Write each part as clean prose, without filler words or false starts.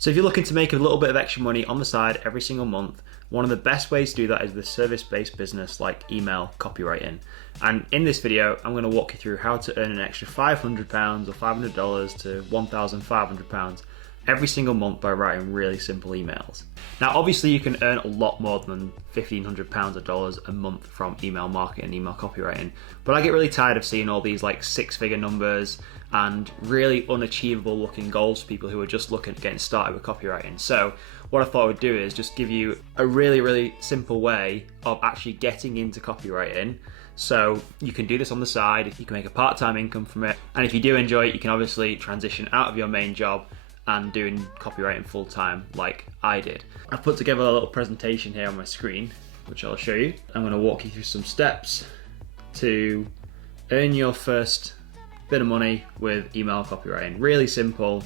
So if you're looking to make a little bit of extra money on the side every single month, one of the best ways to do that is with a service-based business like email copywriting. And in this video, I'm going to walk you through how to earn an extra £500 or $500 to £1,500 every single month by writing really simple emails. Now, obviously you can earn a lot more than £1,500 or dollars a month from email marketing and email copywriting, but I get really tired of seeing all these like six-figure numbers and really unachievable looking goals for people who are just looking at getting started with copywriting. So what I thought I would do is just give you a really simple way of actually getting into copywriting. So you can do this on the side, you can make a part-time income from it, and if you do enjoy it, you can obviously transition out of your main job and doing copywriting full-time like I did. I've put together a little presentation here on my screen, which I'll show you. I'm going to walk you through some steps to earn your first bit of money with email copywriting. Really simple,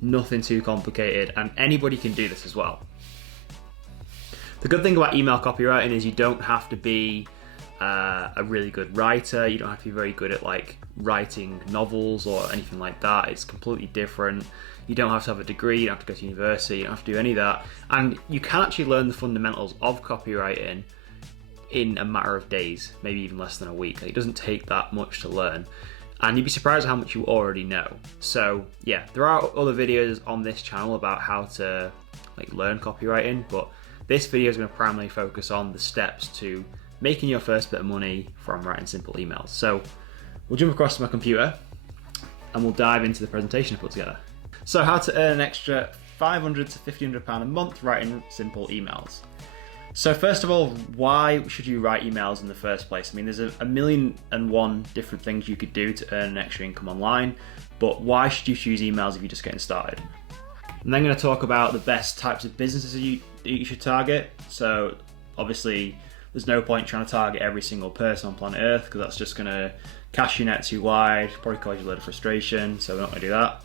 nothing too complicated, and anybody can do this as well. The good thing about email copywriting is you don't have to be a really good writer. You don't have to be very good at like writing novels or anything like that. It's completely different. You don't have to have a degree, you don't have to go to university, you don't have to do any of that. And you can actually learn the fundamentals of copywriting in a matter of days, maybe even less than a week. It doesn't take that much to learn. And you'd be surprised at how much you already know. So yeah, there are other videos on this channel about how to like learn copywriting, but this video is going to primarily focus on the steps to making your first bit of money from writing simple emails. So we'll jump across to my computer and we'll dive into the presentation I put together. So how to earn an extra £500 to £1,500 a month writing simple emails. So first of all, why should you write emails in the first place? I mean, there's a million and one different things you could do to earn an extra income online, but why should you choose emails if you're just getting started? I'm then going to talk about the best types of businesses you should target. So obviously, there's no point trying to target every single person on planet Earth because that's just going to cast your net too wide, probably cause you a lot of frustration, so we're not going to do that.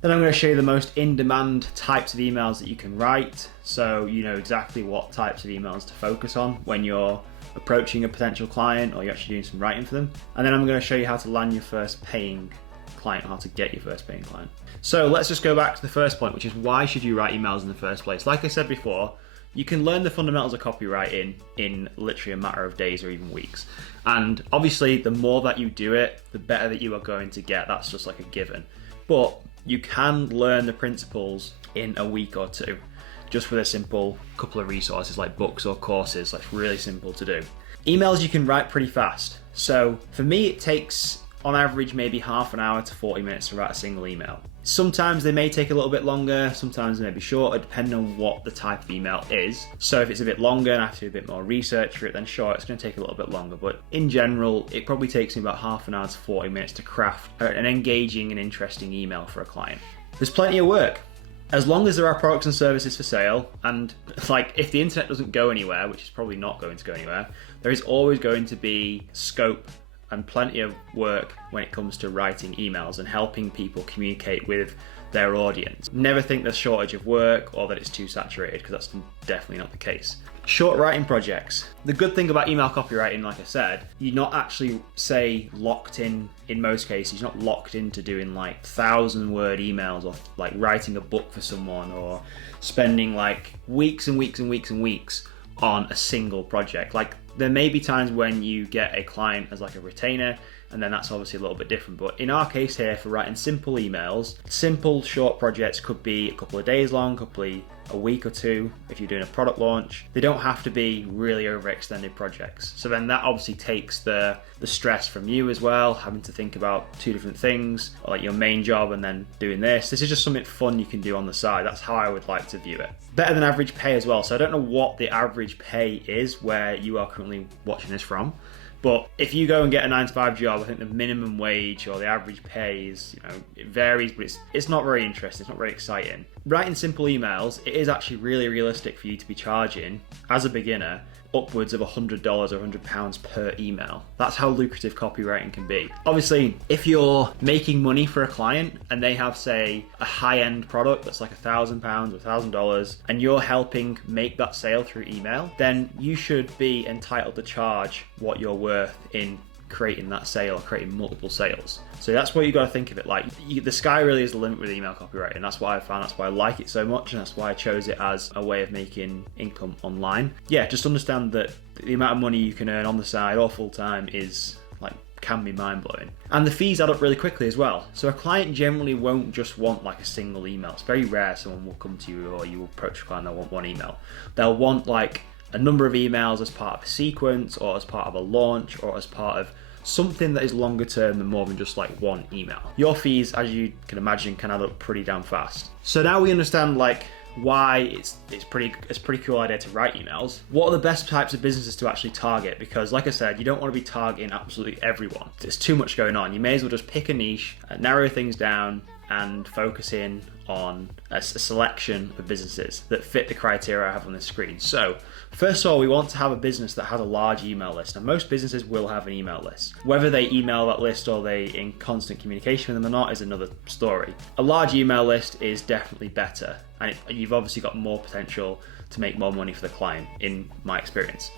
Then I'm going to show you the most in-demand types of emails that you can write, so you know exactly what types of emails to focus on when you're approaching a potential client or you're actually doing some writing for them. And then I'm going to show you how to land your first paying client, how to get your first paying client. So let's just go back to the first point, which is why should you write emails in the first place? Like I said before, you can learn the fundamentals of copywriting in literally a matter of days or even weeks. And obviously, the more that you do it, the better that you are going to get. That's just like a given. But you can learn the principles in a week or two, just with a simple couple of resources like books or courses. That's really simple to do. Emails you can write pretty fast. So for me, it takes on average maybe half an hour to 40 minutes to write a single email. Sometimes they may take a little bit longer, sometimes they may be shorter, depending on what the type of email is. So if it's a bit longer and I have to do a bit more research for it, then sure, it's going to take a little bit longer. But in general, it probably takes me about half an hour to 40 minutes to craft an engaging and interesting email for a client. There's plenty of work. As long as there are products and services for sale, and like if the internet doesn't go anywhere, which is probably not going to go anywhere, there is always going to be scope and plenty of work when it comes to writing emails and helping people communicate with their audience. Never think there's shortage of work or that it's too saturated, because that's definitely not the case. Short writing projects. The good thing about email copywriting, like I said, you're not actually, say, locked in most cases, you're not locked into doing like 1,000-word emails or like writing a book for someone or spending like weeks and weeks and weeks and weeks on a single project. Like there may be times when you get a client as like a retainer, and then that's obviously a little bit different. But in our case here, for writing simple emails, simple short projects could be a couple of days long, could be a week or two if you're doing a product launch. They don't have to be really overextended projects. So then that obviously takes the stress from you as well, having to think about two different things, like your main job and then doing this. This is just something fun you can do on the side. That's how I would like to view it. Better than average pay as well. So I don't know what the average pay is where you are currently watching this from. But if you go and get a 9-to-5 job, I think the minimum wage or the average pay is, it varies, but it's not very interesting, it's not very exciting. Writing simple emails, it is actually really realistic for you to be charging, as a beginner, upwards of $100 or £100 per email. That's how lucrative copywriting can be. Obviously, if you're making money for a client and they have, say, a high-end product that's like £1,000 or $1,000, and you're helping make that sale through email, then you should be entitled to charge what you're worth in creating that sale or creating multiple sales. So that's what you got to think of it like. The sky really is the limit with email copywriting. That's what I found. That's why I like it so much, and that's why I chose it as a way of making income online. Yeah, just understand that the amount of money you can earn on the side or full time is like can be mind-blowing. And the fees add up really quickly as well. So a client generally won't just want like a single email. It's very rare someone will come to you or you approach a client and they'll want one email. They'll want like a number of emails as part of a sequence or as part of a launch or as part of something that is longer term than more than just like one email. Your fees, as you can imagine, can add up pretty damn fast. So now we understand like why it's a pretty cool idea to write emails. What are the best types of businesses to actually target? Because like I said, you don't want to be targeting absolutely everyone. There's too much going on. You may as well just pick a niche, narrow things down, and focus in on a selection of businesses that fit the criteria I have on the screen. So first of all, we want to have a business that has a large email list, and most businesses will have an email list. Whether they email that list or they in constant communication with them or not is another story. A large email list is definitely better, and you've obviously got more potential to make more money for the client, in my experience.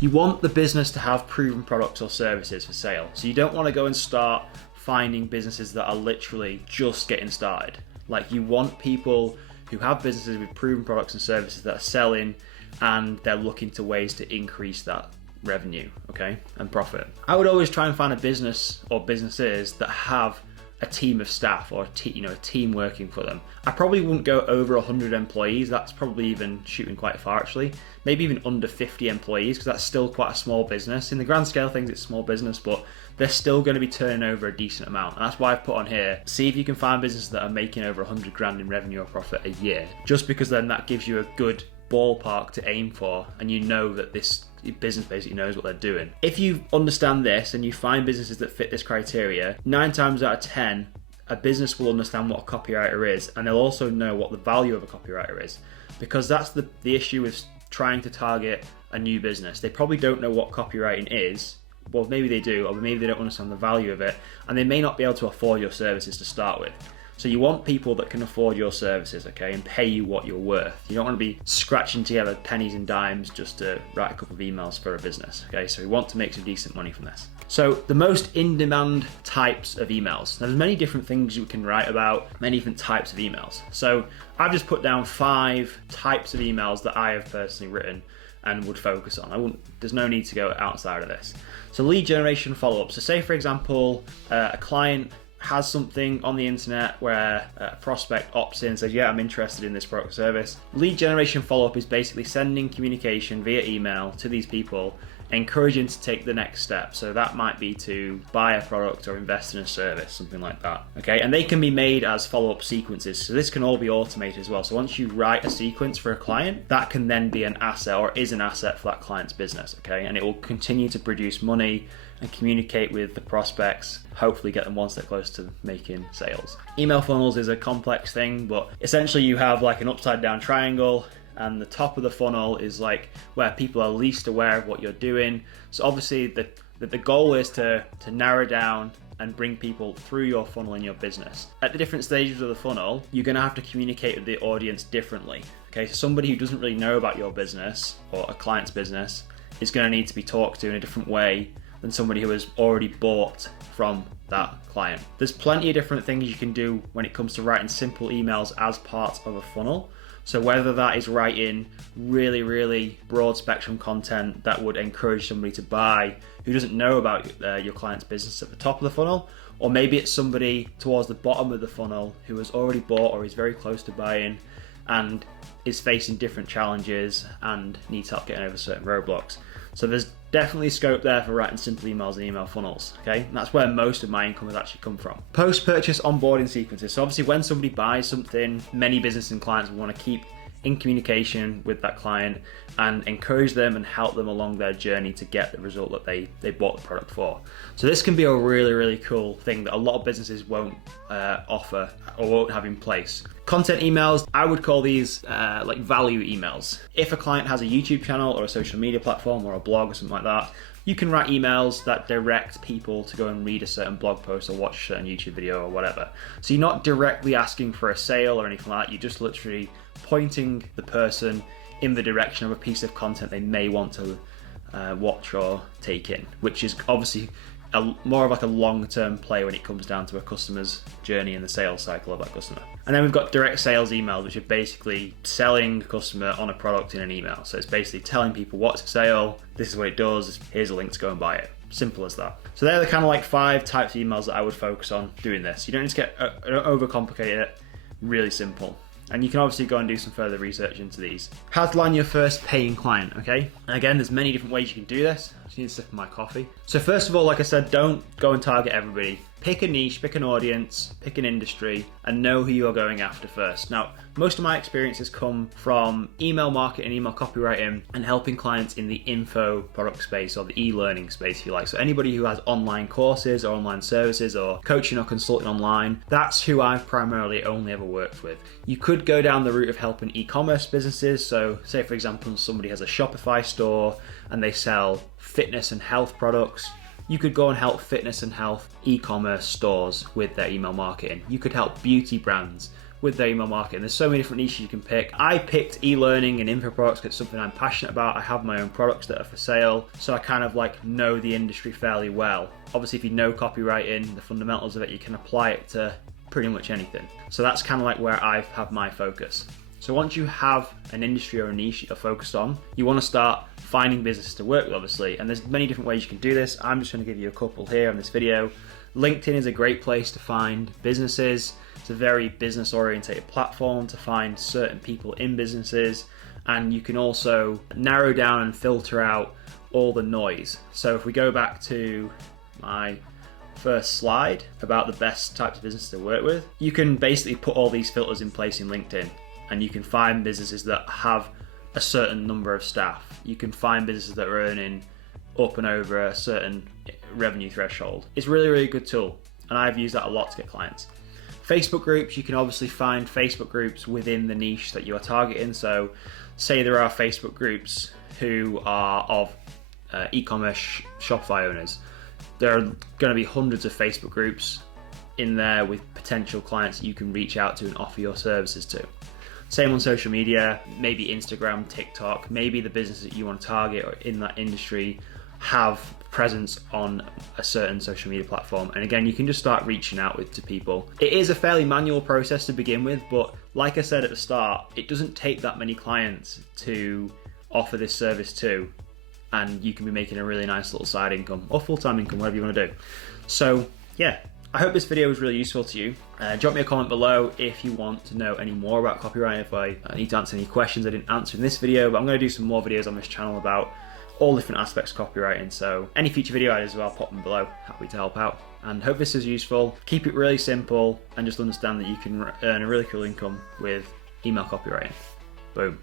You want the business to have proven products or services for sale. So you don't want to go and start finding businesses that are literally just getting started. Like, you want people who have businesses with proven products and services that are selling, and they're looking to ways to increase that revenue, okay, and profit. I would always try and find a business or businesses that have a team of staff or a team working for them. I probably wouldn't go over 100 employees. That's probably even shooting quite far actually. Maybe even under 50 employees, because that's still quite a small business. In the grand scale of things, it's a small business, but they're still going to be turning over a decent amount. And that's why I've put on here, see if you can find businesses that are making over 100 grand in revenue or profit a year, just because then that gives you a good ballpark to aim for, and you know that this business basically knows what they're doing. If you understand this and you find businesses that fit this criteria, 9 times out of 10, a business will understand what a copywriter is, and they'll also know what the value of a copywriter is, because that's the issue with trying to target a new business. They probably don't know what copywriting is. Well, maybe they do, or maybe they don't understand the value of it, and they may not be able to afford your services to start with. So you want people that can afford your services, okay, and pay you what you're worth. You don't want to be scratching together pennies and dimes just to write a couple of emails for a business, okay? So we want to make some decent money from this. So the most in-demand types of emails. Now, there's many different things you can write about, many different types of emails. So I've just put down 5 types of emails that I have personally written and would focus on. There's no need to go outside of this. So lead generation follow-up. So say, for example, a client has something on the internet where a prospect opts in and says, yeah, I'm interested in this product or service. Lead generation follow-up is basically sending communication via email to these people, encouraging to take the next step. So that might be to buy a product or invest in a service, something like that. Okay, and they can be made as follow-up sequences. So this can all be automated as well. So once you write a sequence for a client, that can then be an asset, or is an asset for that client's business. Okay, and it will continue to produce money and communicate with the prospects, hopefully get them one step closer to making sales. Email funnels is a complex thing, but essentially you have like an upside down triangle, and the top of the funnel is like where people are least aware of what you're doing. So obviously the goal is to narrow down and bring people through your funnel in your business. At the different stages of the funnel, you're gonna have to communicate with the audience differently. Okay, so somebody who doesn't really know about your business or a client's business is gonna need to be talked to in a different way than somebody who has already bought from that client. There's plenty of different things you can do when it comes to writing simple emails as part of a funnel. So whether that is writing really, really broad spectrum content that would encourage somebody to buy who doesn't know about your client's business at the top of the funnel, or maybe it's somebody towards the bottom of the funnel who has already bought or is very close to buying and is facing different challenges and needs help getting over certain roadblocks. So there's definitely scope there for writing simple emails and email funnels, okay? And that's where most of my income has actually come from. Post-purchase onboarding sequences. So obviously when somebody buys something, many businesses and clients will want to keep in communication with that client and encourage them and help them along their journey to get the result that they bought the product for. So this can be a really, really cool thing that a lot of businesses won't offer or won't have in place. Content emails, I would call these like value emails. If a client has a YouTube channel or a social media platform or a blog or something like that, you can write emails that direct people to go and read a certain blog post or watch a certain YouTube video or whatever. So you're not directly asking for a sale or anything like that, you're just literally pointing the person in the direction of a piece of content they may want to watch or take in, which is obviously more of like a long-term play when it comes down to a customer's journey in the sales cycle of that customer. And then we've got direct sales emails, which are basically selling a customer on a product in an email. So it's basically telling people what's a sale, this is what it does, here's a link to go and buy it. Simple as that. So they're the kind of like 5 types of emails that I would focus on doing this. You don't need to get overcomplicate it, really simple. And you can obviously go and do some further research into these. How to land your first paying client, okay? And again, there's many different ways you can do this. I just need a sip of my coffee. So first of all, like I said, don't go and target everybody. Pick a niche, pick an audience, pick an industry, and know who you're going after first. Now, most of my experiences come from email marketing, email copywriting, and helping clients in the info product space or the e-learning space, if you like. So anybody who has online courses or online services or coaching or consulting online, that's who I've primarily only ever worked with. You could go down the route of helping e-commerce businesses. So say, for example, somebody has a Shopify store and they sell fitness and health products. You could go and help fitness and health e-commerce stores with their email marketing. You could help beauty brands with their email marketing. There's so many different niches you can pick. I picked e-learning and info products because it's something I'm passionate about. I have my own products that are for sale, so I kind of like know the industry fairly well. Obviously, if you know copywriting, the fundamentals of it, you can apply it to pretty much anything. So that's kind of like where I have my focus. So once you have an industry or a niche you're focused on, you want to start finding businesses to work with, obviously. And there's many different ways you can do this. I'm just going to give you a couple here in this video. LinkedIn is a great place to find businesses. It's a very business oriented platform to find certain people in businesses. And you can also narrow down and filter out all the noise. So if we go back to my first slide about the best types of businesses to work with, you can basically put all these filters in place in LinkedIn. And you can find businesses that have a certain number of staff. You can find businesses that are earning up and over a certain revenue threshold. It's really, really good tool. And I've used that a lot to get clients. Facebook groups, you can obviously find Facebook groups within the niche that you are targeting. So say there are Facebook groups who are of e-commerce Shopify owners. There are going to be hundreds of Facebook groups in there with potential clients that you can reach out to and offer your services to. Same on social media, maybe Instagram, TikTok, maybe the business that you want to target or in that industry have presence on a certain social media platform. And again, you can just start reaching out to people. It is a fairly manual process to begin with, but like I said at the start, it doesn't take that many clients to offer this service to, and you can be making a really nice little side income or full-time income, whatever you want to do. So yeah, I hope this video was really useful to you. Drop me a comment below if you want to know any more about copywriting, if I need to answer any questions I didn't answer in this video, but I'm going to do some more videos on this channel about all different aspects of copywriting. So any future video ideas as well, pop them below. Happy to help out. And hope this is useful. Keep it really simple and just understand that you can earn a really cool income with email copywriting. Boom.